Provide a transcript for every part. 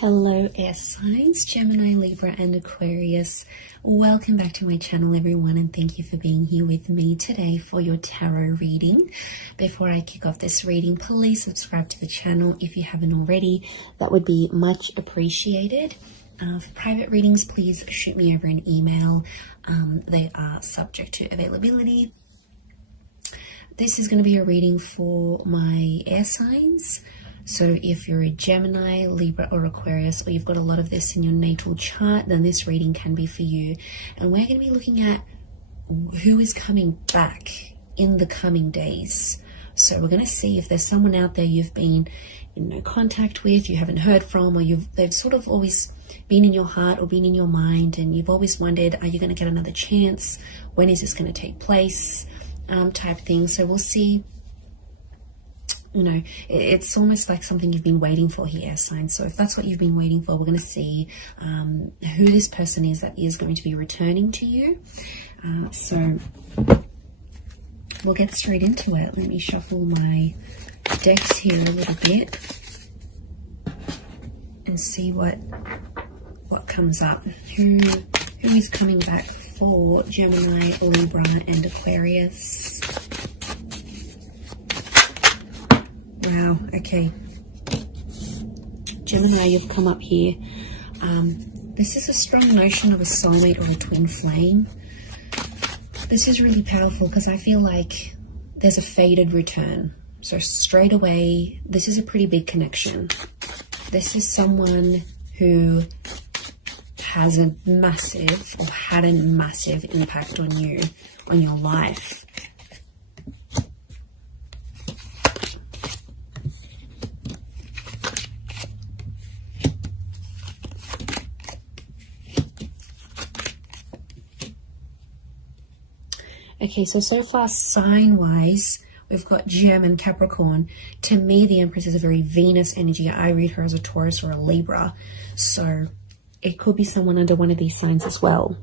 Hello air signs, Gemini, Libra and Aquarius. Welcome back to my channel everyone, and thank you for being here with me today for your tarot reading. Before I kick off this reading, please subscribe to the channel if you haven't already. That would be much appreciated. For private readings, please shoot me over an email. They are subject to availability. This is going to be a reading for my air signs. So if you're a Gemini, Libra or Aquarius, or you've got a lot of this in your natal chart, then this reading can be for you. And we're going to be looking at who is coming back in the coming days. So we're going to see if there's someone out there you've been in no contact with, you haven't heard from, or they've sort of always been in your heart or been in your mind, and you've always wondered, are you going to get another chance? When is this going to take place? Type thing. So we'll see. You know, it's almost like something you've been waiting for here, air signs. So if that's what you've been waiting for, we're going to see who this person is that is going to be returning to you. So we'll get straight into it. Let me shuffle my decks here a little bit and see what comes up. Who is coming back for Gemini, Libra and Aquarius? Wow, okay. Gemini, you've come up here. This is a strong notion of a soulmate or a twin flame. This is really powerful because I feel like there's a fated return. So straight away, this is a pretty big connection. This is someone who has a massive or had a massive impact on you, on your life. Okay, so far sign-wise, we've got Gem and Capricorn. To me, the Empress is a very Venus energy. I read her as a Taurus or a Libra. So it could be someone under one of these signs as well.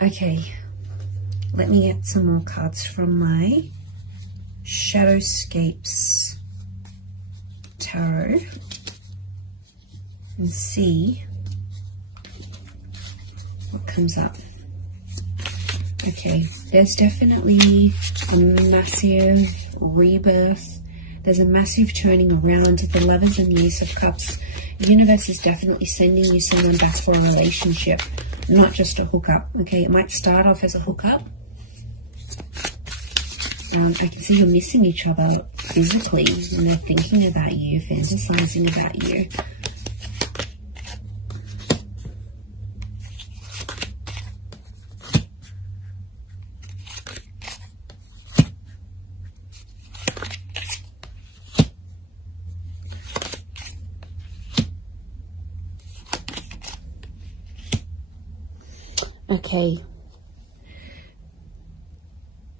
Okay, let me get some more cards from my Shadowscapes Tarot and see what comes up. Okay, there's definitely a massive rebirth. There's a massive turning around. The Lovers and the Ace of Cups. The universe is definitely sending you someone back for a relationship, not just a hookup. Okay, it might start off as a hookup. I can see you're missing each other physically, and they're thinking about you, fantasizing about you. Okay,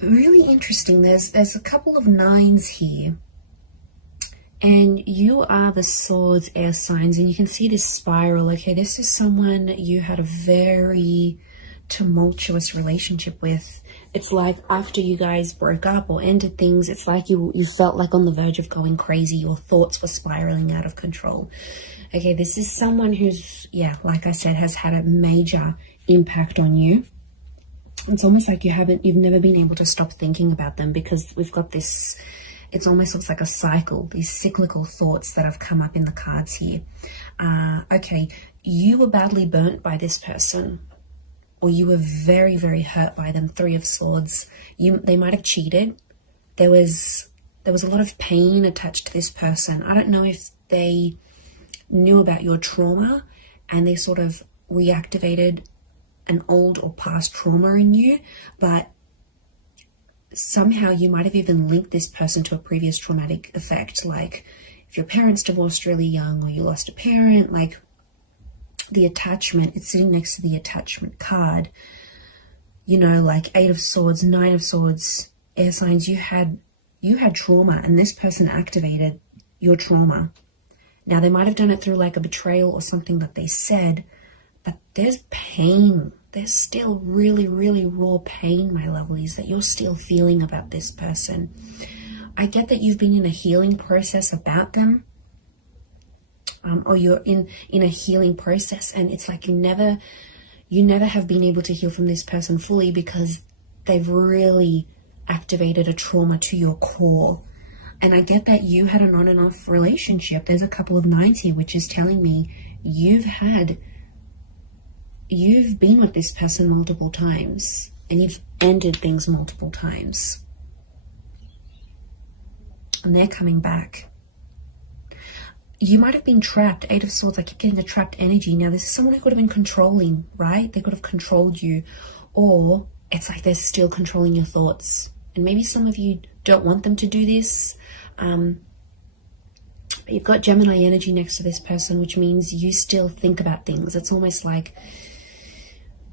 really interesting. There's a couple of nines here, and you are the Swords air signs, and you can see this spiral. Okay, this is someone you had a very tumultuous relationship with. It's like after you guys broke up or ended things, it's like you felt like on the verge of going crazy. Your thoughts were spiraling out of control. Okay, this is someone who's, yeah, like I said, has had a major impact on you. It's almost like you've never been able to stop thinking about them, because we've got this, it's almost looks like a cycle, these cyclical thoughts that have come up in the cards here. Okay, you were badly burnt by this person, or you were very, very hurt by them. Three of Swords. They might have cheated. There was a lot of pain attached to this person. I don't know if they knew about your trauma and they sort of reactivated an old or past trauma in you, but somehow you might have even linked this person to a previous traumatic effect, like if your parents divorced really young, or you lost a parent. Like the attachment, it's sitting next to the attachment card, you know, like Eight of Swords, Nine of Swords, air signs. You had trauma, and this person activated your trauma. Now they might have done it through like a betrayal or something that they said, but there's pain. There's still really, really raw pain, my lovelies, that you're still feeling about this person. I get that you've been in a healing process about them, or you're in a healing process, and it's like you never have been able to heal from this person fully because they've really activated a trauma to your core. And I get that you had an on and off relationship. There's a couple of 9s here, which is telling me you've been with this person multiple times, and you've ended things multiple times. And they're coming back. You might have been trapped. 8 of Swords, I keep getting the trapped energy. Now, this is someone who could have been controlling, right? They could have controlled you. Or it's like they're still controlling your thoughts. And maybe some of you don't want them to do this. You've got Gemini energy next to this person, which means you still think about things. It's almost like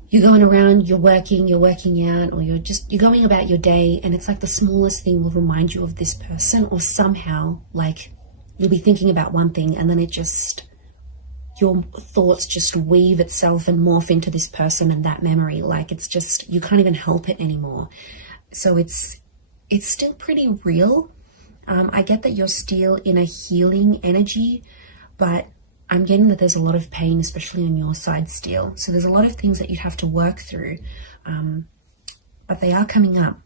you're going around, you're working out, or you're going about your day, and it's like the smallest thing will remind you of this person, or somehow, like, you'll be thinking about one thing and then your thoughts just weave itself and morph into this person and that memory. Like, it's just, you can't even help it anymore. So it's still pretty real. I get that you're still in a healing energy, but I'm getting that there's a lot of pain, especially on your side still. So there's a lot of things that you have to work through, but they are coming up.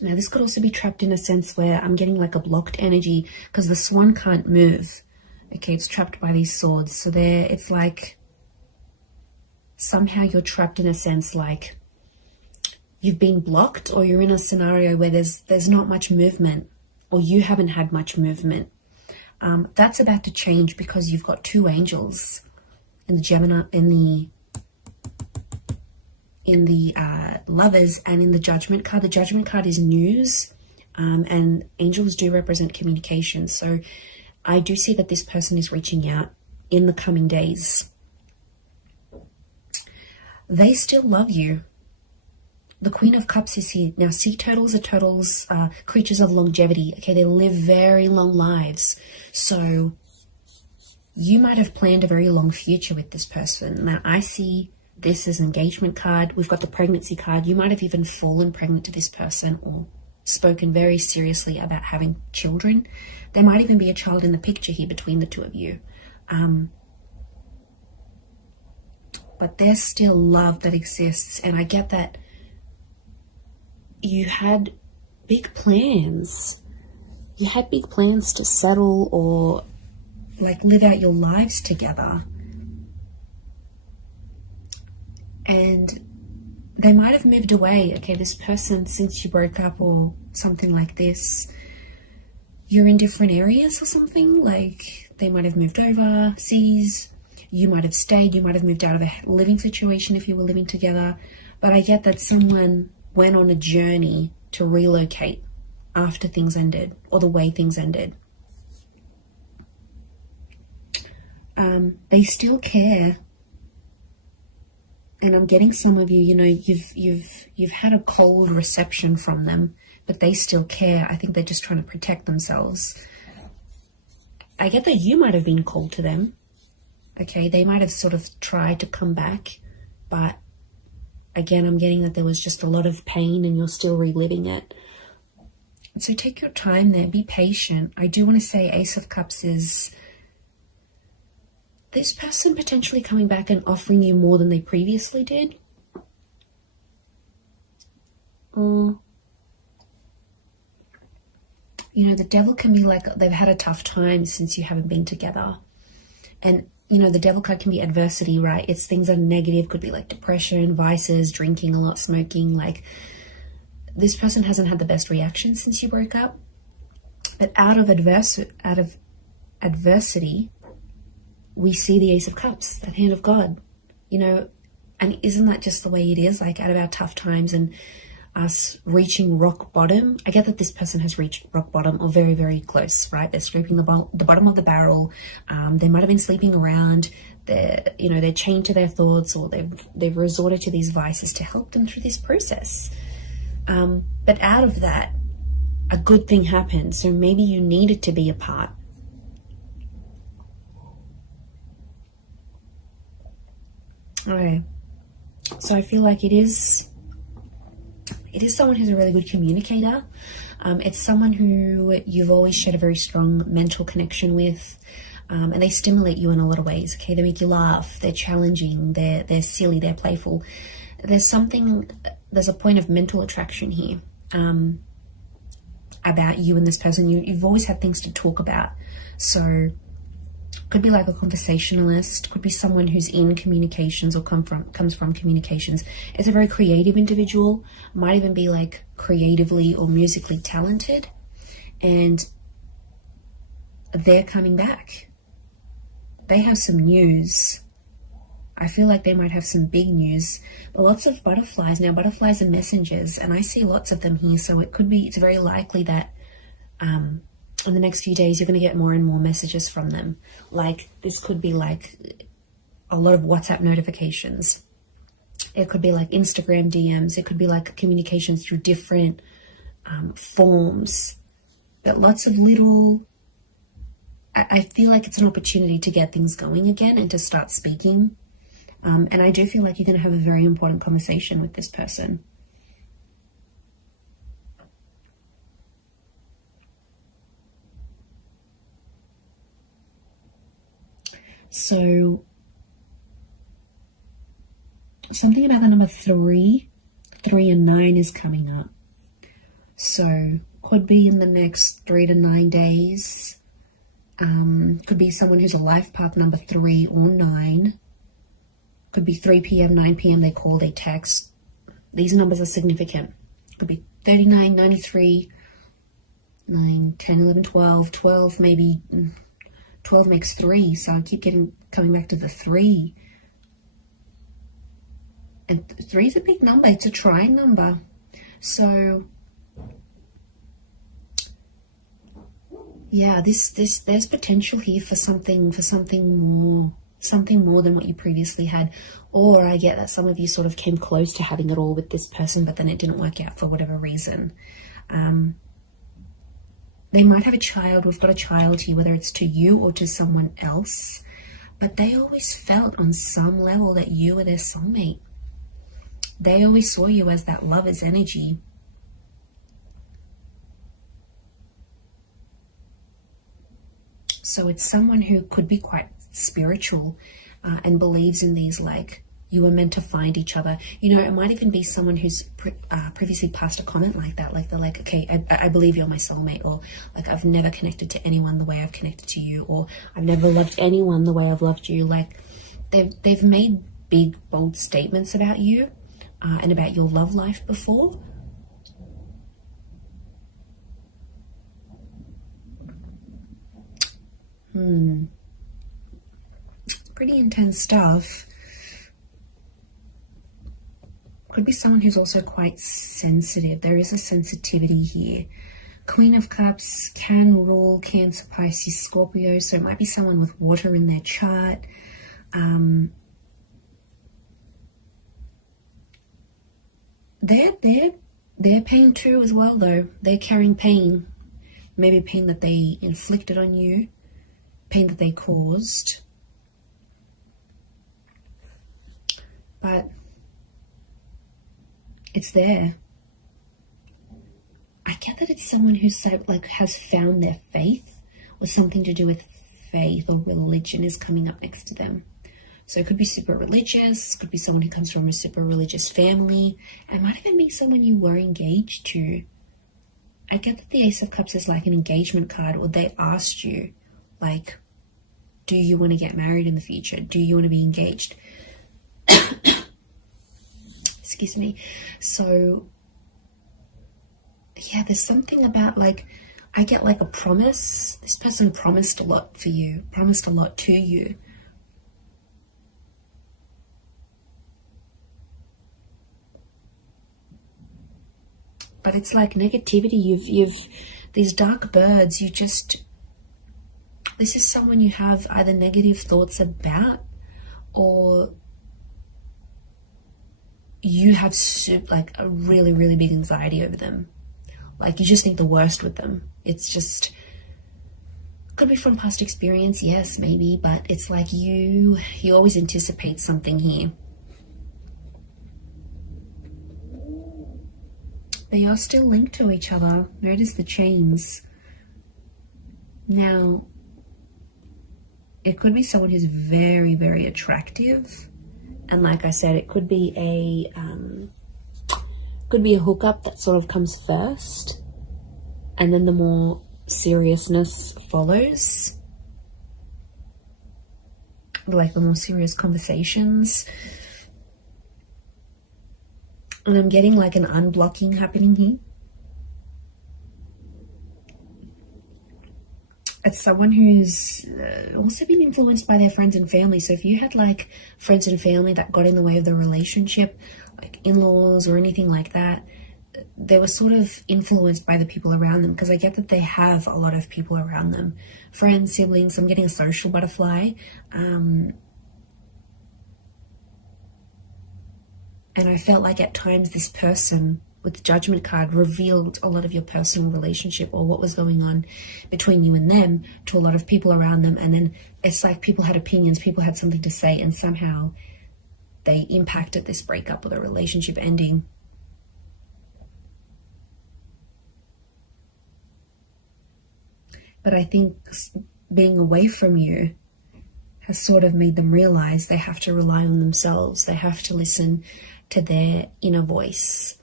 Now, this could also be trapped in a sense where I'm getting like a blocked energy because the swan can't move. Okay, it's trapped by these swords. So it's like somehow you're trapped in a sense like you've been blocked, or you're in a scenario where there's not much movement, or you haven't had much movement. That's about to change because you've got 2 angels in the Gemini, in the Lovers, and in the Judgment card. The Judgment card is news, and angels do represent communication. So I do see that this person is reaching out in the coming days. They still love you. The Queen of Cups is here. Now, sea turtles are creatures of longevity. Okay, they live very long lives. So you might have planned a very long future with this person. Now, I see this as an engagement card. We've got the pregnancy card. You might have even fallen pregnant to this person or spoken very seriously about having children. There might even be a child in the picture here between the 2 of you. But there's still love that exists. And I get that you had big plans. You had big plans to settle or like live out your lives together. And they might have moved away. Okay, this person, since you broke up or something like this, you're in different areas or something. Like they might have moved overseas. You might have stayed. You might have moved out of a living situation if you were living together. But I get that someone went on a journey to relocate after things ended, or the way things ended. They still care. And I'm getting some of you, you know, you've had a cold reception from them, but they still care. I think they're just trying to protect themselves. I get that you might have been cold to them. Okay, they might have sort of tried to come back, but again, I'm getting that there was just a lot of pain and you're still reliving it. So take your time there, be patient. I do want to say Ace of Cups is this person potentially coming back and offering you more than they previously did. Or, you know, the Devil can be like they've had a tough time since you haven't been together. And, you know, the Devil card can be adversity, right? It's things that are negative, could be like depression, vices, drinking a lot, smoking. Like this person hasn't had the best reaction since you broke up. But out of adversity, we see the Ace of Cups, that hand of God, you know, and isn't that just the way it is? Like out of our tough times and us reaching rock bottom. I get that this person has reached rock bottom or very, very close, right? They're scraping the bottom of the barrel. They might have been sleeping around. They're chained to their thoughts, or they've resorted to these vices to help them through this process. But out of that, a good thing happened. So maybe you needed to be apart. Okay, so I feel like it is it is someone who's a really good communicator. It's someone who you've always shared a very strong mental connection with, and they stimulate you in a lot of ways. Okay, they make you laugh, they're challenging, they're silly, they're playful. There's a point of mental attraction here about you and this person. You've always had things to talk about. So could be like a conversationalist, could be someone who's in communications or comes from communications. It's a very creative individual, might even be like creatively or musically talented, and they're coming back. They have some news. I feel like they might have some big news, but lots of butterflies. Now, butterflies are messengers, and I see lots of them here, so it's very likely that in the next few days, you're going to get more and more messages from them. Like, this could be like a lot of WhatsApp notifications. It could be like Instagram DMs. It could be like communications through different forms. But lots of little... I feel like it's an opportunity to get things going again and to start speaking. And I do feel like you're going to have a very important conversation with this person. So something about the number 3 and 9 is coming up. So could be in the next 3 to 9 days. Could be someone who's a life path number 3 or 9. Could be 3 p.m., 9 p.m. They call, they text. These numbers are significant. Could be 39, 93, 9, 10, 11, 12, 12 maybe. 12 makes 3, so I keep coming back to the 3. And 3 is a big number. It's a trying number. So yeah, there's potential here for something more than what you previously had. Or I get that some of you sort of came close to having it all with this person, but then it didn't work out for whatever reason. They might have a child. We've got a child here, whether it's to you or to someone else, but they always felt on some level that you were their soulmate. They always saw you as that lover's energy. So it's someone who could be quite spiritual and believes in these, like, you were meant to find each other. You know, it might even be someone who's previously passed a comment like that. Like, they're like, okay, I believe you're my soulmate. Or like, I've never connected to anyone the way I've connected to you. Or I've never loved anyone the way I've loved you. Like, they've made big, bold statements about you and about your love life before. Pretty intense stuff. Could be someone who's also quite sensitive. There is a sensitivity here. Queen of Cups can rule Cancer, Pisces, Scorpio, so it might be someone with water in their chart. They're pain too as well, though. They're carrying pain. Maybe pain that they inflicted on you, pain that they caused. But it's there. I get that it's someone who's so, like, has found their faith, or something to do with faith or religion is coming up next to them. So it could be super religious, could be someone who comes from a super religious family, and might even be someone you were engaged to. I get that the Ace of Cups is like an engagement card, or they asked you, like, do you want to get married in the future? Do you want to be engaged? Excuse me. So yeah, there's something about, like, I get like a promise. This person promised a lot for you, promised a lot to you. But it's like negativity. You've these dark birds, this is someone you have either negative thoughts about, or you have like a really, really big anxiety over them. Like, you just think the worst with them. It's just, could be from past experience, yes, maybe, but it's like you always anticipate something here. They are still linked to each other. Notice the chains. Now, it could be someone who's very, very attractive. And like I said, it could be a hookup that sort of comes first, and then the more seriousness follows, like the more serious conversations. And I'm getting like an unblocking happening here. It's someone who's also been influenced by their friends and family. So if you had like friends and family that got in the way of the relationship, like in-laws or anything like that, they were sort of influenced by the people around them, because I get that they have a lot of people around them. Friends, siblings, I'm getting a social butterfly. And I felt like at times this person with the Judgment card revealed a lot of your personal relationship or what was going on between you and them to a lot of people around them. And then it's like people had opinions, people had something to say, and somehow they impacted this breakup or the relationship ending. But I think being away from you has sort of made them realize they have to rely on themselves. They have to listen to their inner voice,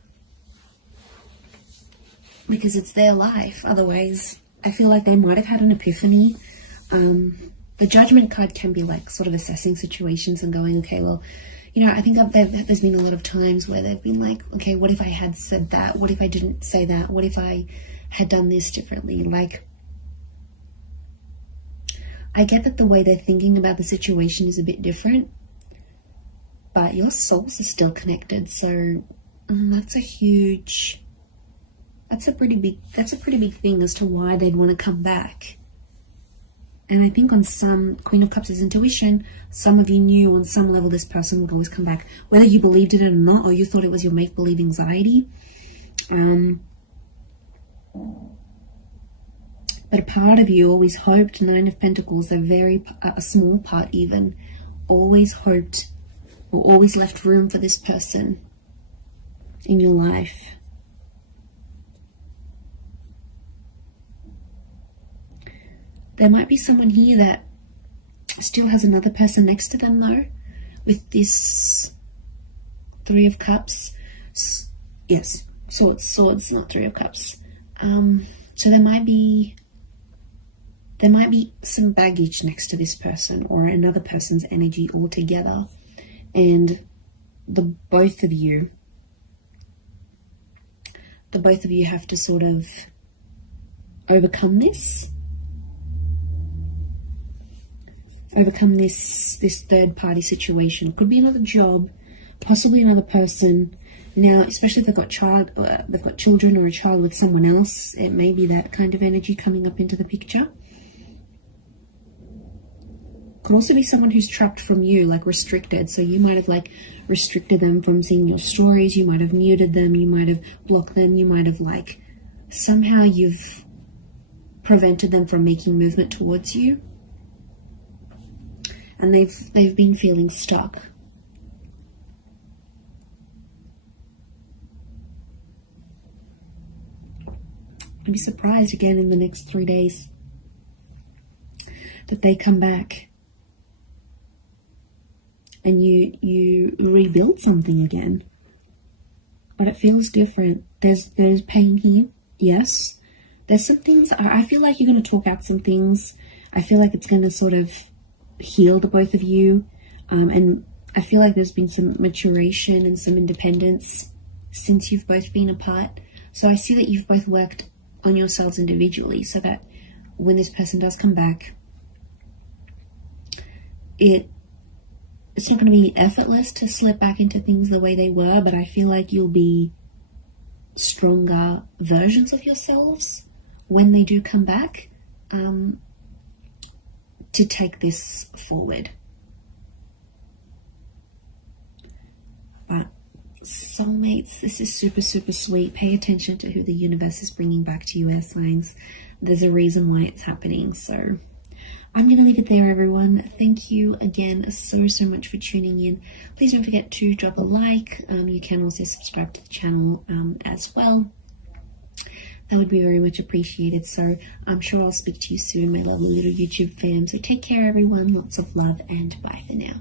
because it's their life. Otherwise, I feel like they might have had an epiphany. The Judgment card can be like sort of assessing situations and going, okay, well, you know, I think there's been a lot of times where they've been like, okay, what if I had said that? What if I didn't say that? What if I had done this differently? Like, I get that the way they're thinking about the situation is a bit different, but your souls are still connected. So that's a pretty big thing as to why they'd want to come back. And I think on some, Queen of Cups is intuition. Some of you knew on some level this person would always come back, whether you believed in it or not, or you thought it was your make-believe anxiety. But a part of you always hoped, Nine of Pentacles, a small part even, always hoped or always left room for this person in your life. There might be someone here that still has another person next to them though, with this Three of Cups. Yes, so it's swords, not Three of Cups. So there might be some baggage next to this person or another person's energy altogether, and the both of you have to sort of overcome this third party situation. It could be another job, possibly another person. Now, especially if they've got children or a child with someone else, it may be that kind of energy coming up into the picture. Could also be someone who's trapped from you, like restricted. So you might have like restricted them from seeing your stories. You might have muted them. You might have blocked them. You might have like somehow you've prevented them from making movement towards you. And they've been feeling stuck. I'd be surprised again in the next 3 days that they come back and you rebuild something again. But it feels different. There's pain here, yes. There's some things, I feel like you're going to talk out some things. I feel like it's going to sort of heal the both of you. And I feel like there's been some maturation and some independence since you've both been apart. So I see that you've both worked on yourselves individually so that when this person does come back, it's not going to be effortless to slip back into things the way they were, but I feel like you'll be stronger versions of yourselves when they do come back, to take this forward. But soulmates, this is super, super sweet. Pay attention to who the universe is bringing back to you, air signs. There's a reason why it's happening. So I'm going to leave it there, everyone. Thank you again so much for tuning in. Please don't forget to drop a like. You can also subscribe to the channel as well. that would be very much appreciated. So I'm sure I'll speak to you soon, my lovely little YouTube fam. So take care, everyone. Lots of love, and bye for now.